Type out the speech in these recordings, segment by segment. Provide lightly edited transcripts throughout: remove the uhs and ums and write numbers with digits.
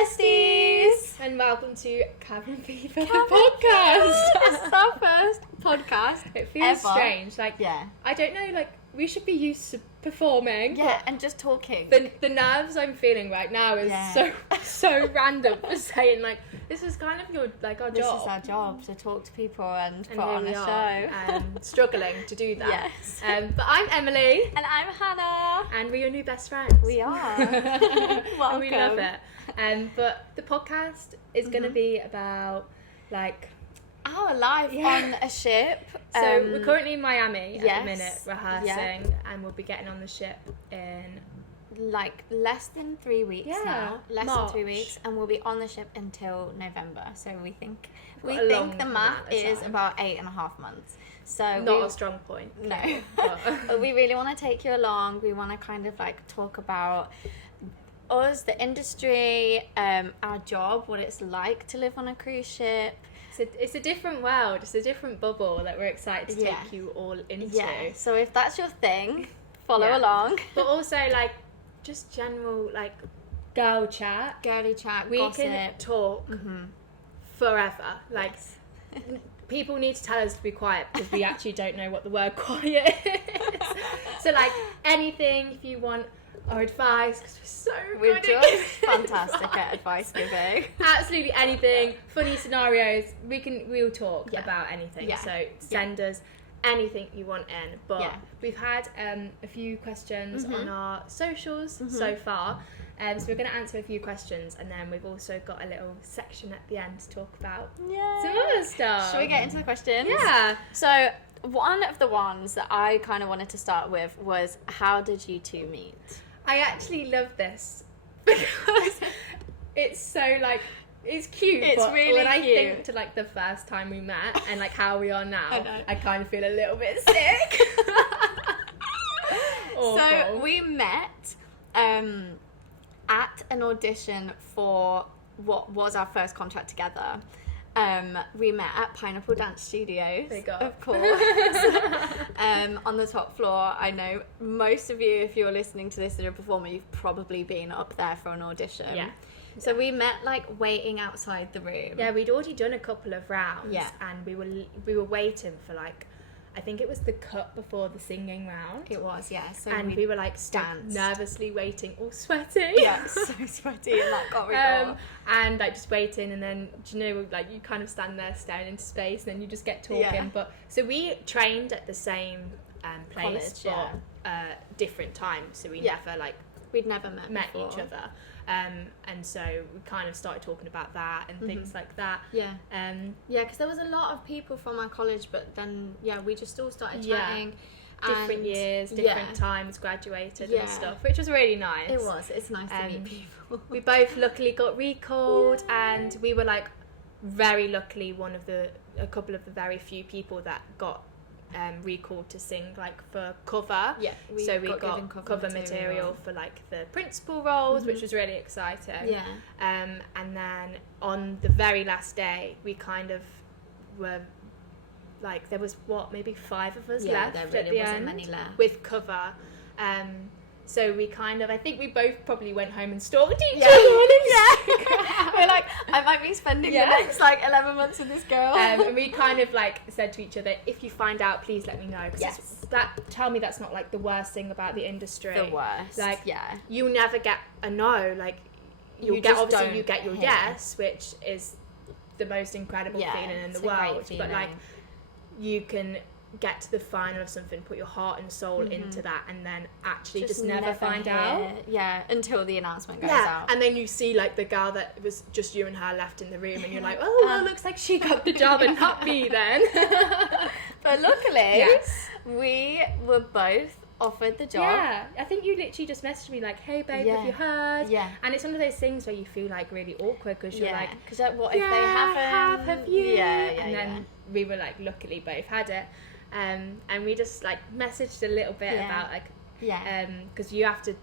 Besties! And welcome to Cabin Fever, the podcast. podcast. It's our first podcast. It feels ever. strange. Yeah. I don't know, we should be used to performing. Yeah, and just talking. The nerves I'm feeling right now is so random for saying, this is kind of our job. This is our job, to talk to people and put on a show. And struggling to do that. Yes. But I'm Emily. And I'm Hannah. And we're your new best friends. We are. And Welcome. we love it. But the podcast is going to be about, our life on a ship. So we're currently in Miami at the minute, rehearsing, yeah. and we'll be getting on the ship in... less than 3 weeks now. Less March. than 3 weeks, and we'll be on the ship until November. So we think the math is about 8.5 months. So not a strong point. No. But we really want to take you along. We want to kind of talk about us, the industry, our job, what it's like to live on a cruise ship. It's a different world. It's a different bubble that we're excited to take you all into. Yeah. So if that's your thing, follow along. But also just general girl chat, girly chat, we gossip. can talk forever. People need to tell us to be quiet because we actually don't know what the word quiet is. So anything, if you want our advice, because we're We're just fantastic at advice giving. Absolutely anything, funny scenarios, we'll talk about anything. Yeah. So send us anything you want in. But we've had a few questions on our socials so far. So we're going to answer a few questions, and then we've also got a little section at the end to talk about some other stuff. Should we get into the questions? Yeah. So one of the ones that I kind of wanted to start with was, how did you two meet? I actually love this because it's so it's cute. It's but really when I cute. think to the first time we met and how we are now, I know. I kind of feel a little bit sick. So we met at an audition for what was our first contract together. We met at Pineapple Dance Studios, of course, on the top floor. I know most of you, if you're listening to this as a performer, you've probably been up there for an audition. Yeah. So we met waiting outside the room. Yeah, we'd already done a couple of rounds, and we were waiting for I think it was the cut before the singing round. It was, yeah. So and we were danced. nervously waiting, all sweaty. Yeah, so sweaty in that corridor. And just waiting, and then you kind of stand there staring into space, and then you just get talking. Yeah. But so we trained at the same place, College, but different times. So we we'd never met before. each other. And so we kind of started talking about that and things like that. Yeah. Because there was a lot of people from our college, but then we just all started chatting. Different years, different times, graduated and stuff, which was really nice. It was. It's nice to meet people. We both luckily got recalled, and we were very luckily a couple of the very few people that got recalled to sing for cover. Yeah, we got cover material for the principal roles, which was really exciting. Yeah. And then on the very last day, we kind of were there was maybe 5 of us left there really at the wasn't end many left. with cover. So we I think we both probably went home and stalked each other on Instagram. We're I might be spending the next 11 months with this girl. And we kind of said to each other, if you find out, please let me know. Tell me that's not the worst thing about the industry. The worst. You'll never get a no. You get your yes, which is the most incredible feeling in the world. But you can get to the final of something, put your heart and soul into that, and then actually just never find out. Yeah, until the announcement goes out. And then you see the girl that was just you and her left in the room, and you're well, looks like she got the job and not me then. But luckily, we were both offered the job. Yeah, I think you literally just messaged me hey babe, have you heard? Yeah. And it's one of those things where you feel really awkward because you're because what if they haven't? Have you? Yeah. And then we were luckily both had it. And we just messaged a little bit about because you have to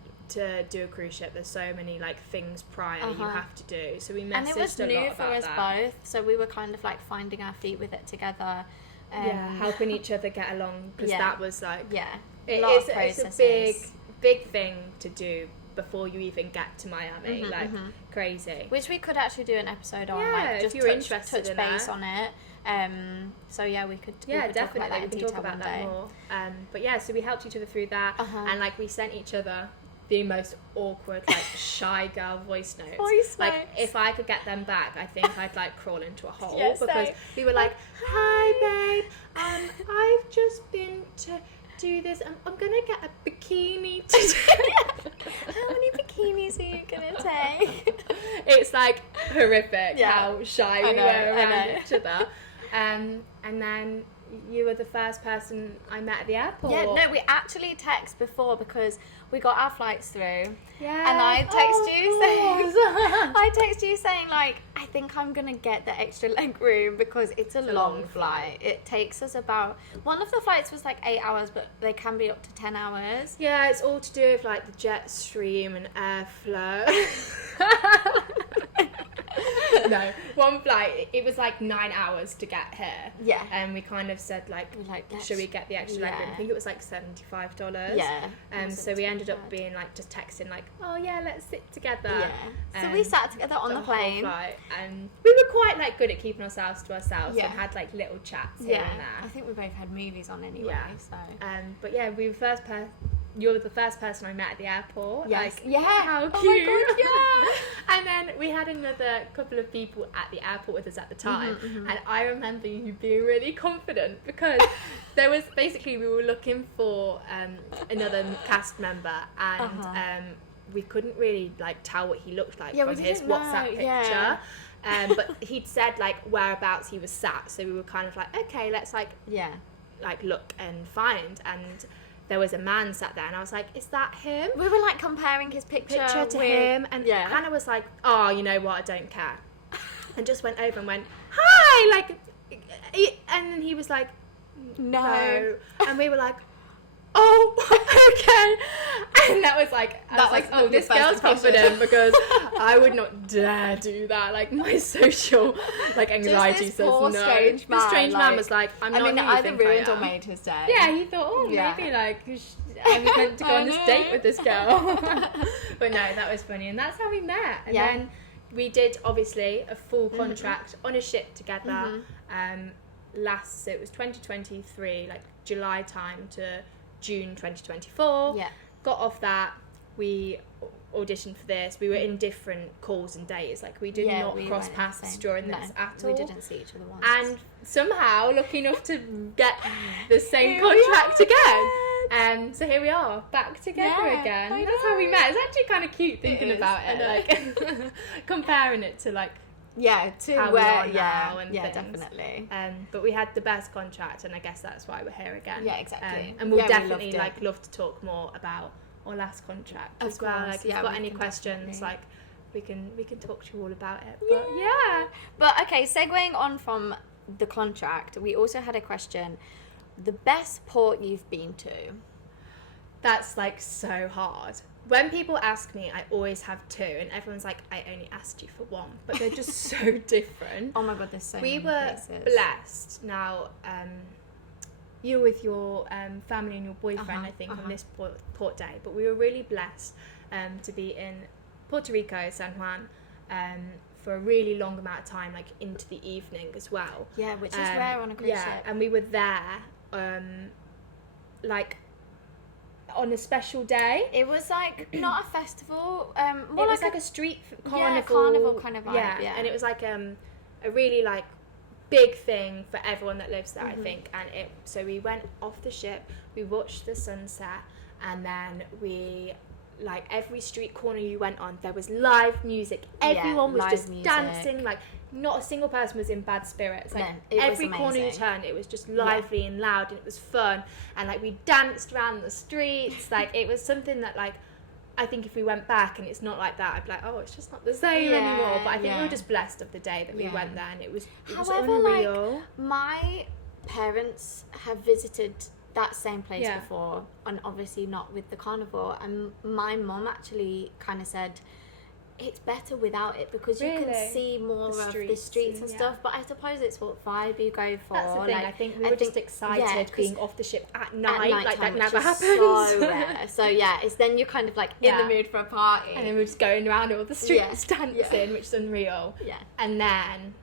do a cruise ship, there's so many things prior you have to do, so we messaged and it was a lot new about for us that. both, so we were kind of finding our feet with it together. Helping each other get along, because that was it's a big thing to do before you even get to Miami. Crazy. Which we could actually do an episode on. Yeah, just if you're interested touch in base that. on it. So yeah, we could definitely we can talk about that more. But yeah, so we helped each other through that, and like we sent each other the most awkward, like shy girl voice notes. Like if I could get them back, I think I'd like crawl into a hole, because we were like, "Hi babe, I've just been to do this. I'm gonna get a bikini today." How many bikinis are you gonna take? It's like horrific how shy we were around each other. And then you were the first person I met at the airport. Yeah, no, we actually text before because we got our flights through. Yeah. And I text you saying like, I think I'm gonna get the extra leg room because it's a long flight. It takes us about, one of the flights was like 8 hours, but they can be up to 10 hours. Yeah, it's all to do with like the jet stream and airflow. No, one flight, it was like 9 hours to get here. Yeah. And we kind of said like should we get the extra leg room? I think it was like $75. Yeah. So we ended up being like just texting like, oh yeah, let's sit together. Yeah. So we sat together on the plane. And we were quite like good at keeping ourselves to ourselves and had like little chats here and there. I think we both had movies on anyway. So. But yeah, we were you're the first person I met at the airport. Yes. Like, how cute. Oh my God, yeah. And then we had another couple of people at the airport with us at the time. And I remember you being really confident because there was basically, we were looking for another cast member, and we couldn't really like tell what he looked like from his WhatsApp picture. But he'd said like whereabouts he was sat. So we were kind of like, okay, let's like look and find. And there was a man sat there, and I was like, is that him? We were like comparing his picture to him, and Hannah was like, oh, you know what, I don't care, and just went over and went, hi, like, and then he was like, no. And we were like, oh, okay. And that was like, I was like, oh, this girl's confident, because I would not dare do that. Like, my social like anxiety says no. This strange man was like, I'm not who you think I am. either ruined or made his day. Yeah, he thought, oh, maybe like I was meant to go on this date with this girl. But no, that was funny, and that's how we met. And then we did obviously a full contract on a ship together. So it was 2023, like July time to June 2024. Got off that, we auditioned for this. We were in different calls and days, like we did not cross paths during this at all. We didn't see each other once. And somehow lucky enough to get the same contract again. So here we are, back together again. That's how we met. It's actually kind of cute thinking about it, like comparing it to like to how where we are now and things. Definitely. But we had the best contract, and I guess that's why we're here again. Yeah, exactly. And we'll definitely like love to talk more about our last contract as well. Like if you've got any questions, like we can talk to you all about it. But But okay, segueing on from the contract, we also had a question. The best port you've been to? That's like so hard. When people ask me, I always have two, and everyone's like, I only asked you for one, but they're just so different. Oh my God, there's so many places. We were blessed. Now, you're with your family and your boyfriend, I think, on this port day, but we were really blessed to be in Puerto Rico, San Juan, for a really long amount of time, like into the evening as well. Yeah, which is rare on a cruise ship. And we were there, like, on a special day. It was like not a festival, more it was like a street carnival. Yeah, carnival kind of vibe. Yeah, and it was like a really like big thing for everyone that lives there, I think. And so we went off the ship, we watched the sunset, and then we, like, every street corner you went on, there was live music. Everyone was just dancing, like not a single person was in bad spirits. Like every corner you turned, it was just lively and loud, and it was fun. And like we danced around the streets. Like it was something that, like, I think if we went back and it's not like that, I'd be like, oh, it's just not the same anymore. But I think we were just blessed of the day that we went there, and it was unreal. Like, my parents have visited that same place before, and obviously not with the carnival. And my mum actually kind of said, it's better without it because you can see more of the streets and stuff. But I suppose it's what vibe you go for. That's the thing. Like, I think we were just excited being off the ship at night. Like that never happens. So rare. So yeah, it's then you're kind of like in the mood for a party, and then we're just going around all the streets dancing, which is unreal. Yeah. And then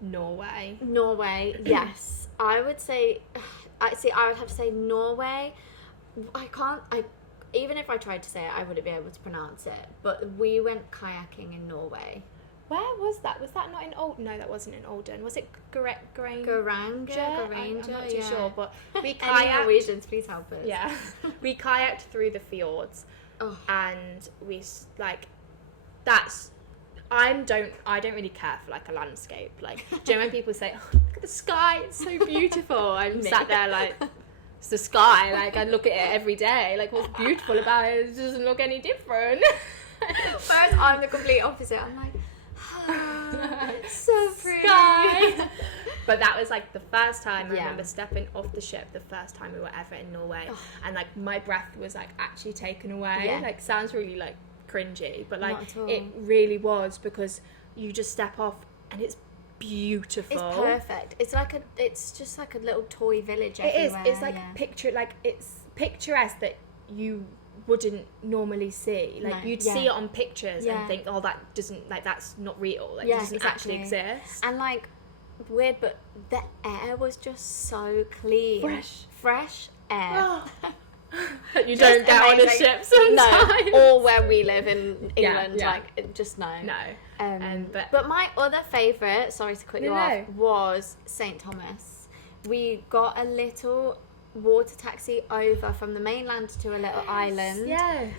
Norway, yes. I would say, I would have to say Norway. Even if I tried to say it, I wouldn't be able to pronounce it. But we went kayaking in Norway. Where was that? Was that not in Old? No, that wasn't in Olden. Was it Garanga? I'm not too sure, but we kayaked. Any Norwegians, please help us. Yeah, we kayaked through the fjords, and we like. I don't really care for like a landscape. Like, do you know when people say, "Oh, look at the sky, it's so beautiful"? I'm sat there like, it's the sky. Like, I look at it every day. Like, what's beautiful about it? It doesn't look any different. Whereas I'm the complete opposite. I'm like, so pretty. Sky. But that was like the first time I remember stepping off the ship. The first time we were ever in Norway, and like my breath was like actually taken away. Yeah. Like, sounds really like cringy, but like it really was, because you just step off and it's beautiful. It's perfect. It's just like a little toy village everywhere. It's like it's picturesque that you wouldn't normally see. Like, you'd see it on pictures and think, oh, that doesn't, like, that's not real. Like, it doesn't actually exist. And like, weird, but the air was just so clean. Fresh air. Oh. You don't get on a ship sometimes. No, or where we live in England, like, just no. But my other favourite, sorry to cut you off, was St. Thomas. We got a little water taxi over from the mainland to a little island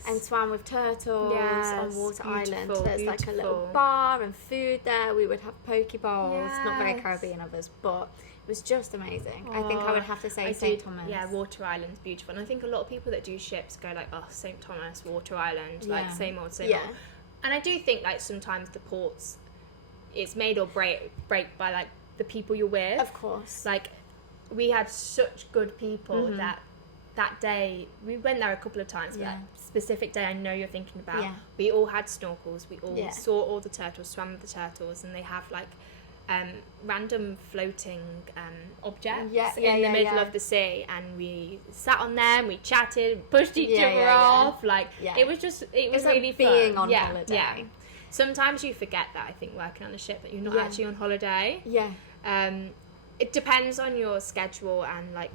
and swam with turtles on Water Island. There's like a little bar and food there. We would have poke bowls, not very Caribbean of us, but it was just amazing. I think I would have to say St. Thomas. Yeah, Water Island's beautiful. And I think a lot of people that do ships go like, oh, St. Thomas, Water Island, like same old. And I do think like sometimes the ports, it's made or break by like the people you're with. Of course. Like, we had such good people that day. We went there a couple of times, but that specific day I know you're thinking about, we all had snorkels, we all saw all the turtles, swam with the turtles, and they have like random floating objects in the middle of the sea, and we sat on them, we chatted, pushed each other off, like it was really like being fun. On holiday. Sometimes you forget that, I think, working on a ship, that you're not actually on holiday. It depends on your schedule and like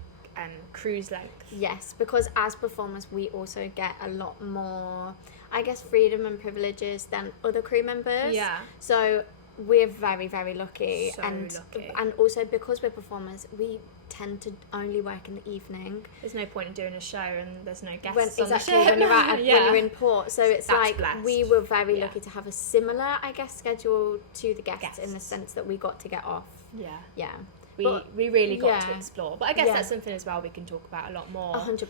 cruise length. Yes, because as performers we also get a lot more, I guess, freedom and privileges than other crew members. Yeah. So we're very, very lucky. And also because we're performers, we tend to only work in the evening. There's no point in doing a show and there's no guests on the ship. When you're in port. So it's blessed. We were very lucky to have a similar, I guess, schedule to the guests in the sense that we got to get off. Yeah. We really got to explore, but I guess that's something as well we can talk about a lot more. 100%.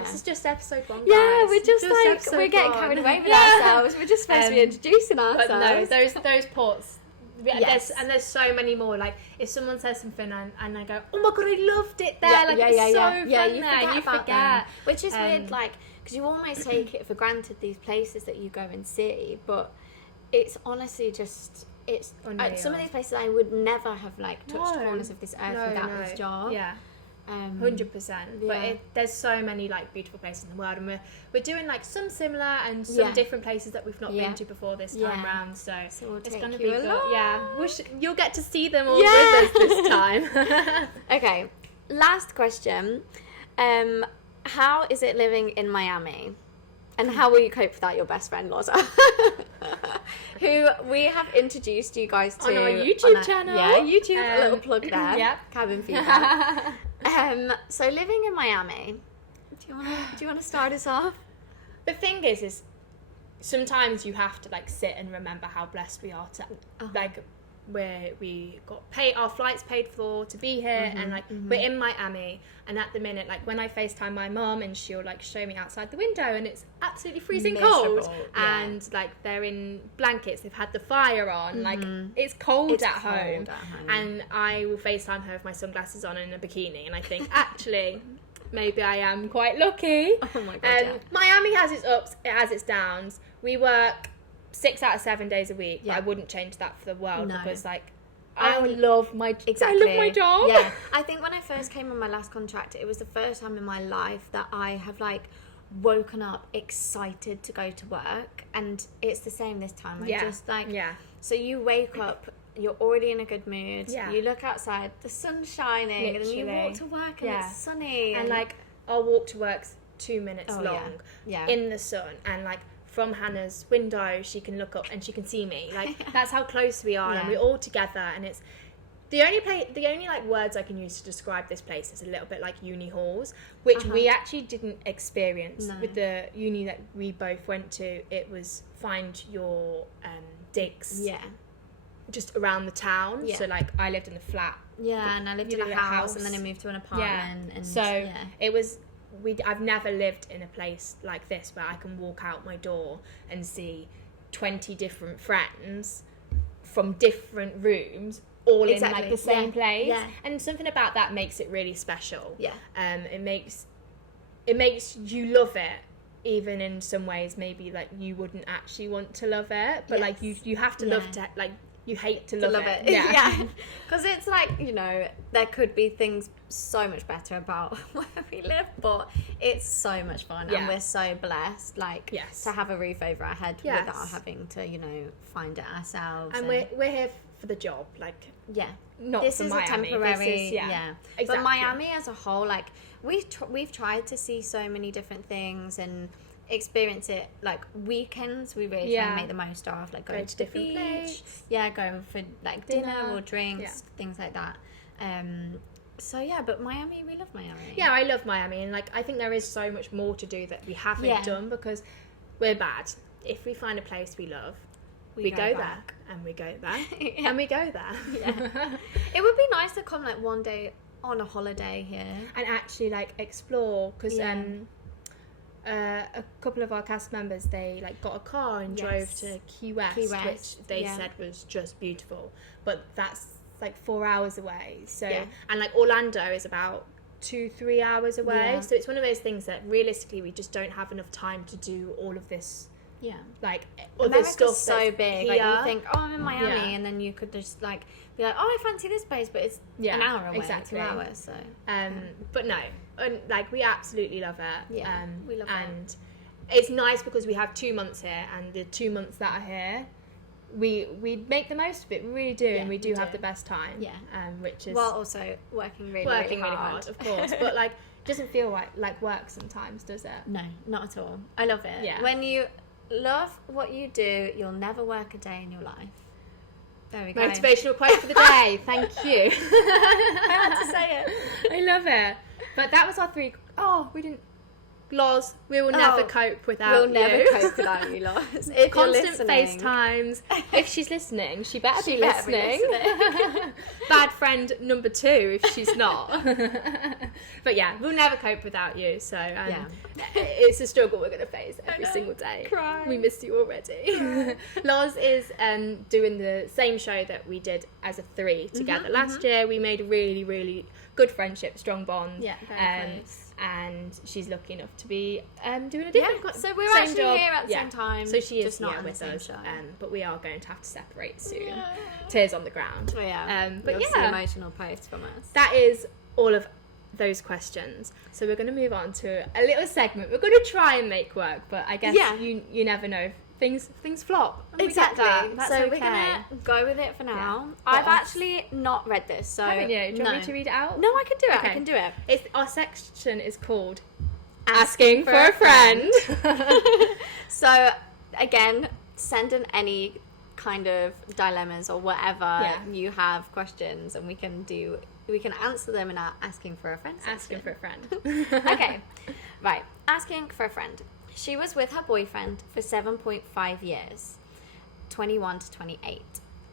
This is just episode 1, guys. Yeah, we're just like we're getting carried away with ourselves. We're just supposed to be introducing ourselves. But no, those ports. There's so many more. Like, if someone says something and I go, oh my god, I loved it there. It's so fun there. You forget. Them. Which is weird, like, because you almost take it for granted, these places that you go and see, but it's honestly just. It's some of these places I would never have like touched corners of this earth without this job. 100%. But there's so many like beautiful places in the world, and we're doing like some similar and some different places that we've not been to before this time round. So we'll it's gonna be good. Yeah, you'll get to see them all with us this time. Okay, last question. How is it living in Miami? And how will you cope without your best friend, Loza? Who we have introduced you guys to. On our YouTube channel. Yeah, YouTube, a little plug there. Cabin fever. So living in Miami, do you want to start us off? The thing is sometimes you have to like sit and remember how blessed we are to like where we got our flights paid for to be here, and like we're in Miami, and at the minute, like when I FaceTime my mom and she'll like show me outside the window and it's absolutely freezing cold, and like they're in blankets, they've had the fire on, like it's cold at home, and I will FaceTime her with my sunglasses on and a bikini, and I think actually maybe I am quite lucky. Oh my god. Miami has its ups, it has its downs. We work 6 out of 7 days a week. Yeah. But I wouldn't change that for the world because like I love my job. Yeah, I think when I first came on my last contract, it was the first time in my life that I have like woken up excited to go to work, and it's the same this time. I just like so you wake up, you're already in a good mood. Yeah. You look outside, the sun's shining, and then you walk to work and it's sunny. And like our walk to work's 2 minutes long in the sun, and like from Hannah's window she can look up and she can see me. Like that's how close we are, and we're all together. And it's the only like words I can use to describe this place is a little bit like uni halls, which we actually didn't experience with the uni that we both went to. It was find your digs just around the town. So like I lived in the flat, and I lived in a house, and then I moved to an apartment, and so it was I've never lived in a place like this where I can walk out my door and see 20 different friends from different rooms all in like the same place. And something about that makes it really special. It makes you love it, even in some ways maybe like you wouldn't actually want to love it, but like you have to love to, like you hate to love it. Because it's like, you know, there could be things so much better about where we live, but it's so much fun, and we're so blessed, like to have a roof over our head without having to, you know, find it ourselves. And we're here for the job, like not this for is Miami. a temporary Exactly. But Miami as a whole, like we've tried to see so many different things and experience it, like weekends we really try and make the most of, like going to the different beach, going for like dinner or drinks, things like that. So but Miami, we love Miami. I love Miami, and like I think there is so much more to do that we haven't done, because we're bad. If we find a place we love, we go there, and we go there, and we go there. It would be nice to come like one day on a holiday here and actually like explore, because a couple of our cast members, they like got a car and drove to Key West, which they said was just beautiful, but that's like 4 hours away. So and like Orlando is about 2-3 hours away. So it's one of those things that realistically we just don't have enough time to do all of this. Like all this stuff so big. Like you think, oh, I'm in Miami, and then you could just like be like, oh, I fancy this place, but it's an hour away, 2 hours. So but no, and like we absolutely love it. We love and it's nice because we have 2 months here, and the 2 months that are here, we make the most of it. We really do, and we do have the best time. Which is while also working really hard, of course. But like, it doesn't feel like work sometimes, does it? No, not at all. I love it. When you love what you do, you'll never work a day in your life. There we go. Motivational quote for the day. Thank you. I had to say it. I love it. But that was our 3. Oh, we didn't. Loz, we will never cope without you. We'll never cope without you, Loz. If Constant FaceTimes. If she's listening, she better be listening. Bad friend number 2 if she's not. But we'll never cope without you. So it's a struggle we're going to face every single day. Cry. We missed you already. Loz is doing the same show that we did as a 3 together last year. We made a really, really good friendship, strong bond. Very close. And she's lucky enough to be doing a different so we're actually job. Here at the same time. So she is just not with us, show. But we are going to have to separate soon. Tears on the ground. But you'll see emotional posts from us. That is all of those questions. So we're going to move on to a little segment. We're going to try and make work, but I guess you never know. Things flop. Exactly. That's so okay. we're gonna go with it for now. I've actually not read this, so haven't you? Do you want me to read it out? No, I can do it. I can do it. Our section is called Asking for a Friend. So again, send in any kind of dilemmas or whatever you have, questions, and we can answer them in our Asking for a Friend section. Asking for a friend. Okay, right. Asking for a friend. She was with her boyfriend for 7.5 years, 21 to 28.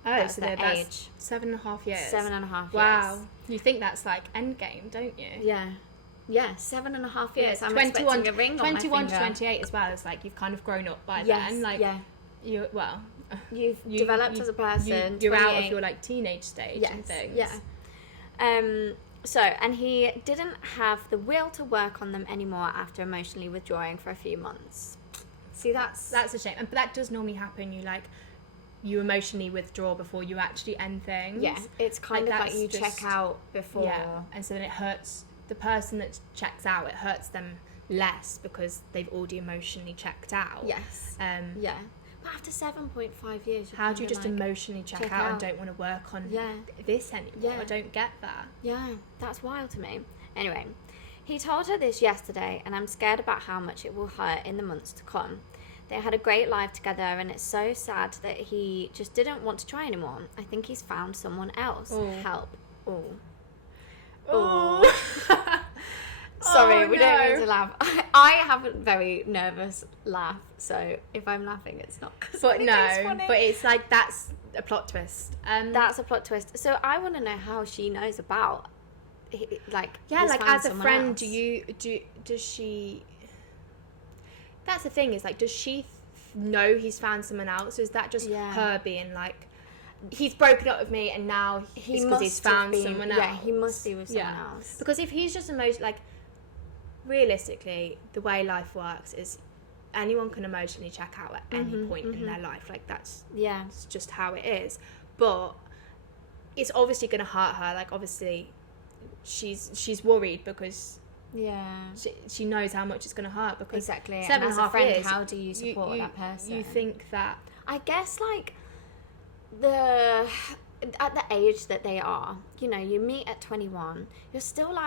Oh, so that's age. 7.5 years. 7.5 years. Wow. You think that's like endgame, don't you? Yeah. 7.5 years. I'm 21, expecting a ring on my 21 to finger. 28 as well. It's like you've kind of grown up by then. Like, you've developed as a person. You're out of your like teenage stage and things. And he didn't have the will to work on them anymore after emotionally withdrawing for a few months. See, that's a shame. But that does normally happen. You emotionally withdraw before you actually end things. Yeah, it's kind of like you check out before. Yeah, and so then it hurts the person that checks out. It hurts them less because they've already emotionally checked out. Yes. Yeah. But after 7.5 years, how do you just emotionally check out and don't want to work on this anymore? Yeah. I don't get that. Yeah, that's wild to me. Anyway, he told her this yesterday, and I'm scared about how much it will hurt in the months to come. They had a great life together, and it's so sad that he just didn't want to try anymore. I think he's found someone else. Ooh. Help. Ooh. Ooh. Sorry, we don't need to laugh. I have a very nervous laugh, so if I'm laughing, it's not. But no, but it's like that's a plot twist. That's a plot twist. So I want to know how she knows about, as a friend, else. does she? That's the thing, is like, does she know he's found someone else? Or is that just her being like, he's broken up with me and now it's because he's found someone else? Yeah, he must be with someone else. Because if he's just realistically, the way life works is anyone can emotionally check out at any point in their life. Like, it's just how it is. But it's obviously going to hurt her. Like, obviously, she's worried because... Yeah, she knows how much it's going to hurt, because exactly. 7.5 years. How do you support that person? You think that? I guess at the age that they are, you meet at 21. You're still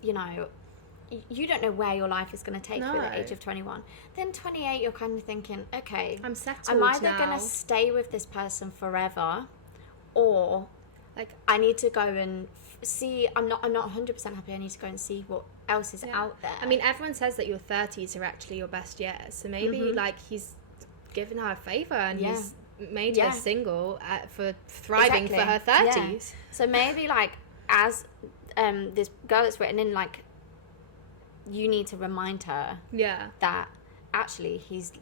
you don't know where your life is going to take through the age of 21. Then 28, you're kind of thinking, okay, I'm settled. I'm either going to stay with this person forever, or I need to go and see. I'm not 100% happy. I need to go and see what else is out there. I mean, everyone says that your 30s are actually your best years, so maybe he's given her a favour and he's made her single for thriving for her 30s. So maybe as this girl that's written in, you need to remind her that actually he's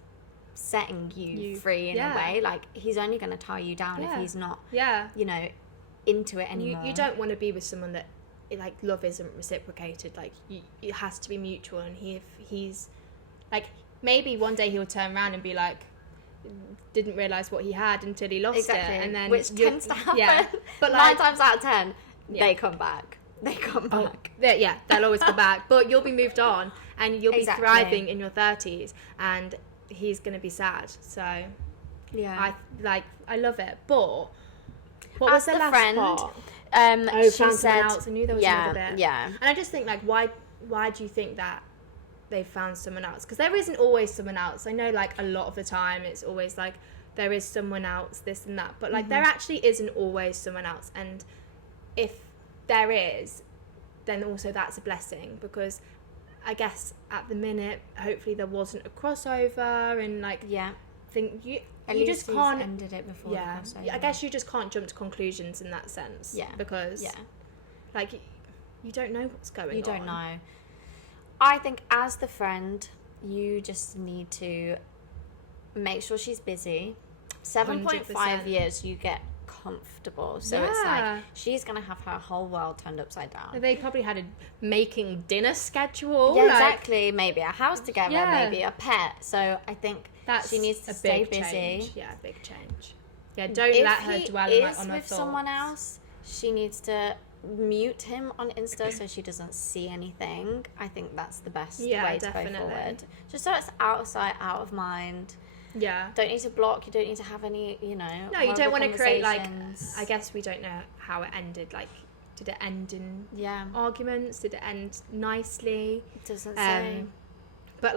setting you free in a way. He's only going to tie you down if he's not into it anymore. You don't want to be with someone that love isn't reciprocated. It has to be mutual, and he's maybe one day he'll turn around and be didn't realise what he had until he lost it, and then which tends to happen. But 9 times out of 10 they come back. They'll always come back, but you'll be moved on and you'll be thriving in your 30s, and he's going to be sad. So I love it. But what was the last friend part? She said, else. I knew there was another bit. Yeah. And I just think why do you think that they found someone else? Because there isn't always someone else. I know a lot of the time it's always there is someone else, this and that, but there actually isn't always someone else. And if there is, then also that's a blessing, because I guess at the minute hopefully there wasn't a crossover, and think you just can't ended it before the crossover. I guess you just can't jump to conclusions in that sense, because you don't know what's going on. You don't know. I think as the friend, you just need to make sure she's busy. 7.5 years, you get comfortable, so it's she's gonna have her whole world turned upside down. They probably had a making dinner schedule, exactly, maybe a house together, maybe a pet. So I think she needs to stay busy. Change. Big change. Don't let her dwell on her thoughts. With someone else, she needs to mute him on Insta so she doesn't see anything. I think that's the best way to go forward, just so it's out of sight, out of mind. Don't need to block, you don't need to have any, no, you don't want to create I guess we don't know how it ended. Did it end in arguments? Did it end nicely? It doesn't say. But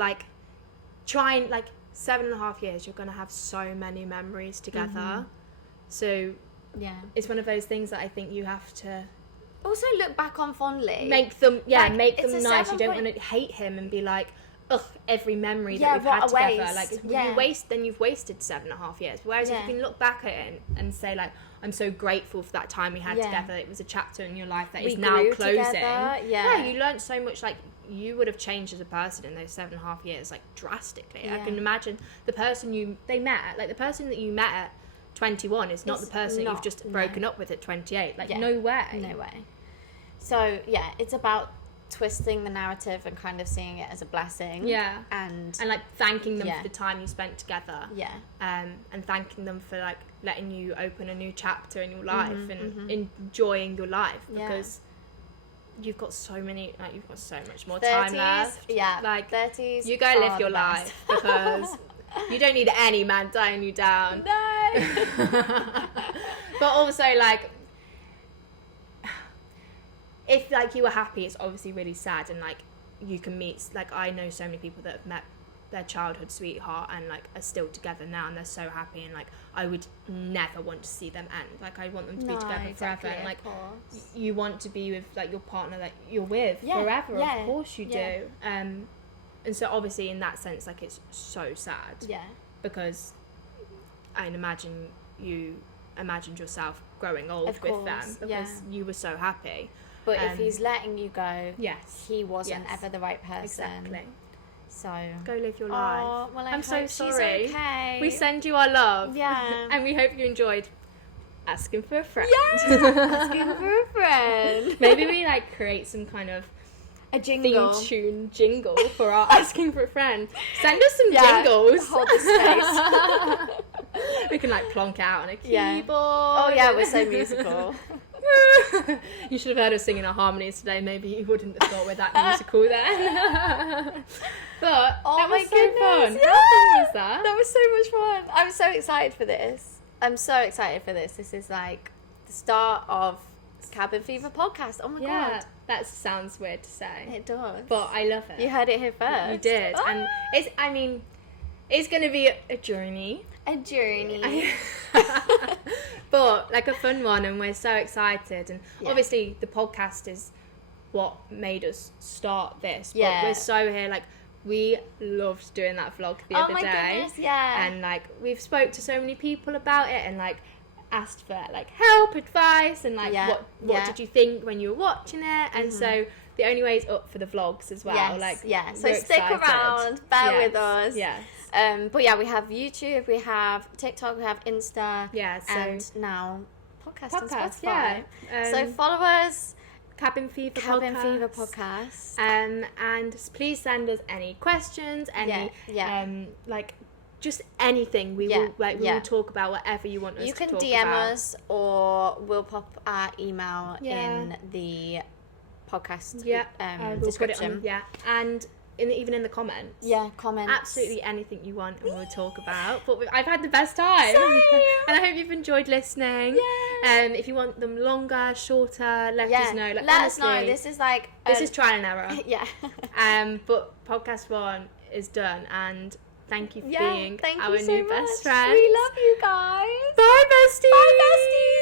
try and 7.5 years, you're gonna have so many memories together. So it's one of those things that I think you have to also look back on fondly. Make them make them nice. You don't want to hate him and be ugh, every memory that we've had together. You've wasted 7.5 years. Whereas if you can look back at it and say I'm so grateful for that time we had together. It was a chapter in your life that is now closing. Together. You learned so much. You would have changed as a person in those 7.5 years, drastically. I can imagine the person they met, the person that you met at 21 is not the person that you've just broken up with at 28. No way. No way. So it's about twisting the narrative and kind of seeing it as a blessing. Yeah. And like thanking them for the time you spent together. Yeah. And thanking them for like letting you open a new chapter in your life and enjoying your life, because you've got so much more 30s, time left. Yeah. Like 30s. You go live your life, because you don't need any man tying you down. No. But also, like, if like you were happy, it's obviously really sad, and like you can meet, like, I know so many people that have met their childhood sweetheart and like are still together now, and they're so happy, and like I would never want to see them end. Like, I want them to be together forever, and like you want to be with like your partner that you're with forever. Of course you do. And so obviously in that sense, like, it's so sad, because I imagine you imagined yourself growing old with them, because you were so happy. But if he's letting you go, he wasn't ever the right person. Exactly. So go live your life. Well, I'm so sorry. She's okay. We send you our love. Yeah. And we hope you enjoyed asking for a friend. Yeah, asking for a friend. Maybe we like create some kind of a jingle. Theme tune jingle for our asking for a friend. Send us some jingles. Hold the space. We can like plonk out on a keyboard. Yeah. Oh yeah, we're so musical. You should have heard us singing our harmonies today. Maybe you wouldn't have thought we're that musical then. But that was so fun. Yeah. How fun was that? That was so much fun. I'm so excited for this. This is like the start of Cabin Fever podcast. Oh my god. That sounds weird to say. It does. But I love it. You heard it here first. You did. Oh. And it's going to be a journey. A journey. But like a fun one, and we're so excited. And obviously the podcast is what made us start this. But we're so here, like, we loved doing that vlog the other day. Goodness, yeah. And like we've spoke to so many people about it, and like asked for like help, advice, and like what did you think when you were watching it? And so the only way is up for the vlogs as well. So stick around, bear with us. Yes. But yeah, we have YouTube, we have TikTok, we have Insta, and now podcast on Spotify. So follow us, Cabin Fever Podcast. And please send us any questions, any like just anything. We will talk about whatever you want us to talk about. You can DM us, or we'll pop our email in the podcast description. And even in the comments. Yeah, comments. Absolutely anything you want, and we'll talk about. But I've had the best time. And I hope you've enjoyed listening. Yeah. If you want them longer, shorter, let us know. Like, let us know. This is trial and error. Yeah. But podcast 1 is done, and thank you for being our so new much. best friend. We love you guys. Bye, besties. Bye, besties.